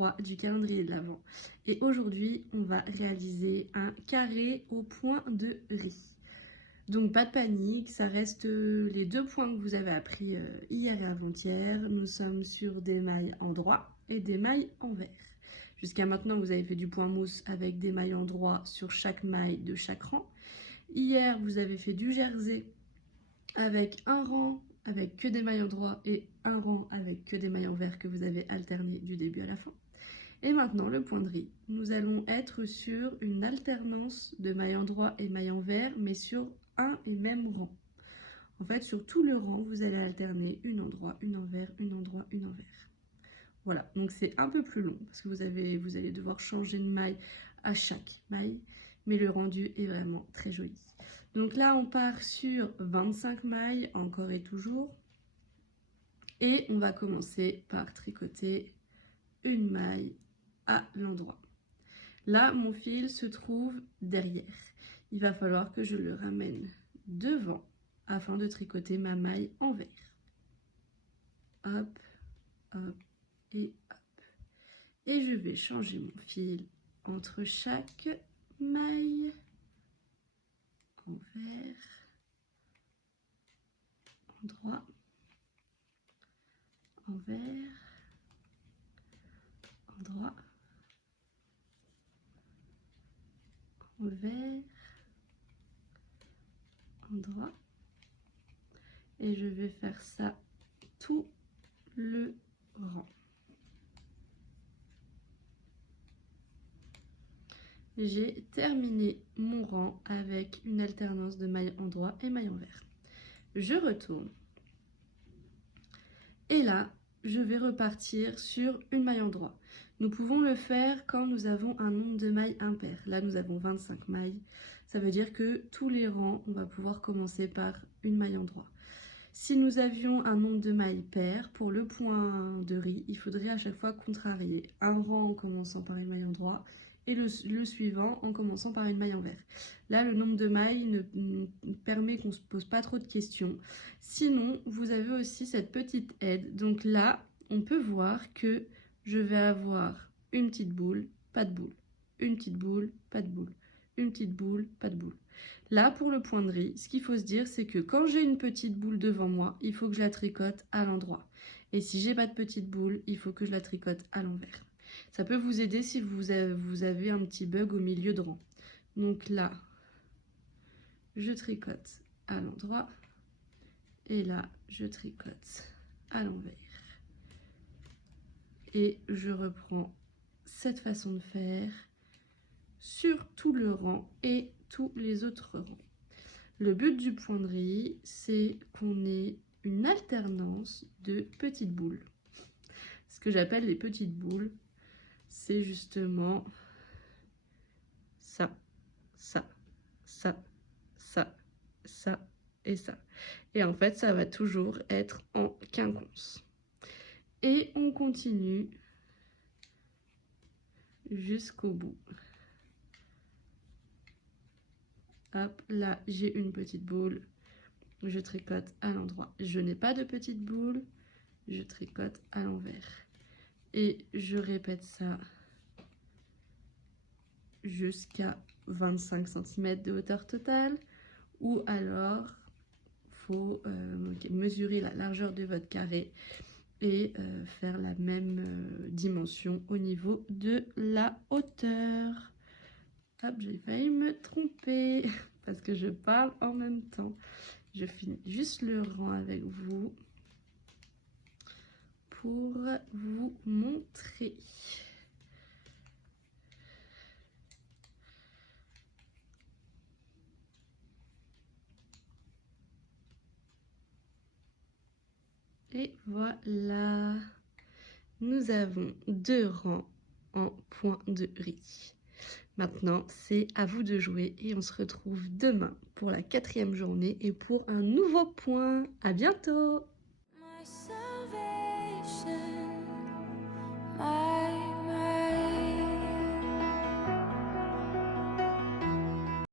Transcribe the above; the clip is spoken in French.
3 du calendrier de l'Avent. Et aujourd'hui, on va réaliser un carré au point de riz. Donc pas de panique, ça reste les 2 points que vous avez appris hier et avant-hier. Nous sommes sur des mailles en droit et des mailles en vert. Jusqu'à maintenant, vous avez fait du point mousse avec des mailles en droit sur chaque maille de chaque rang. Hier, vous avez fait du jersey avec un rang avec que des mailles en droit et un rang avec que des mailles en vert que vous avez alterné du début à la fin. Et maintenant, le point de riz. Nous allons être sur une alternance de mailles en droit et mailles en vert, mais sur un et même rang. En fait, sur tout le rang, vous allez alterner une en droit, une en vert, une en droit, une en vert. Voilà, donc c'est un peu plus long parce que vous allez devoir changer de maille à chaque maille, mais le rendu est vraiment très joli. Donc là, on part sur 25 mailles, encore et toujours. Et on va commencer par tricoter une maille à l'endroit. Là, mon fil se trouve derrière. Il va falloir que je le ramène devant afin de tricoter ma maille en vert. Hop, hop et hop. Et je vais changer mon fil entre chaque maille en vert, en droit, en vert, en droit, en vert, en droit. Et je vais faire ça tout le rang. J'ai terminé mon rang avec une alternance de mailles en droit et mailles en vert. Je retourne. Et là, je vais repartir sur une maille en droit. Nous pouvons le faire quand nous avons un nombre de mailles impair. Là, nous avons 25 mailles. Ça veut dire que tous les rangs, on va pouvoir commencer par une maille en droit. Si nous avions un nombre de mailles pair, pour le point de riz, il faudrait à chaque fois contrarier un rang en commençant par une maille en droit et le suivant en commençant par une maille en vert. Là, le nombre de mailles ne permet qu'on ne se pose pas trop de questions. Sinon, vous avez aussi cette petite aide. Donc là, on peut voir que je vais avoir une petite boule, pas de boule, une petite boule, pas de boule, une petite boule, pas de boule. Là, pour le point de riz, ce qu'il faut se dire, c'est que quand j'ai une petite boule devant moi, il faut que je la tricote à l'endroit. Et si j'ai pas de petite boule, il faut que je la tricote à l'envers. Ça peut vous aider si vous avez un petit bug au milieu de rang. Donc là, je tricote à l'endroit. Et là, je tricote à l'envers. Et je reprends cette façon de faire sur tout le rang et tous les autres rangs. Le but du point de riz, c'est qu'on ait une alternance de petites boules. Ce que j'appelle les petites boules, c'est justement ça, ça, ça, ça, ça et ça. Et en fait, ça va toujours être en quinconce. Et on continue jusqu'au bout. Hop, là, j'ai une petite boule. Je tricote à l'endroit. Je n'ai pas de petite boule. Je tricote à l'envers. Et je répète ça jusqu'à 25 cm de hauteur totale. Ou alors, il faut mesurer la largeur de votre carré et faire la même dimension au niveau de la hauteur. Hop, j'ai failli me tromper parce que je parle en même temps. Je finis juste le rang avec vous pour vous montrer. Et voilà, nous avons 2 rangs en point de riz. Maintenant, c'est à vous de jouer et on se retrouve demain pour la 4e journée et pour un nouveau point. À bientôt!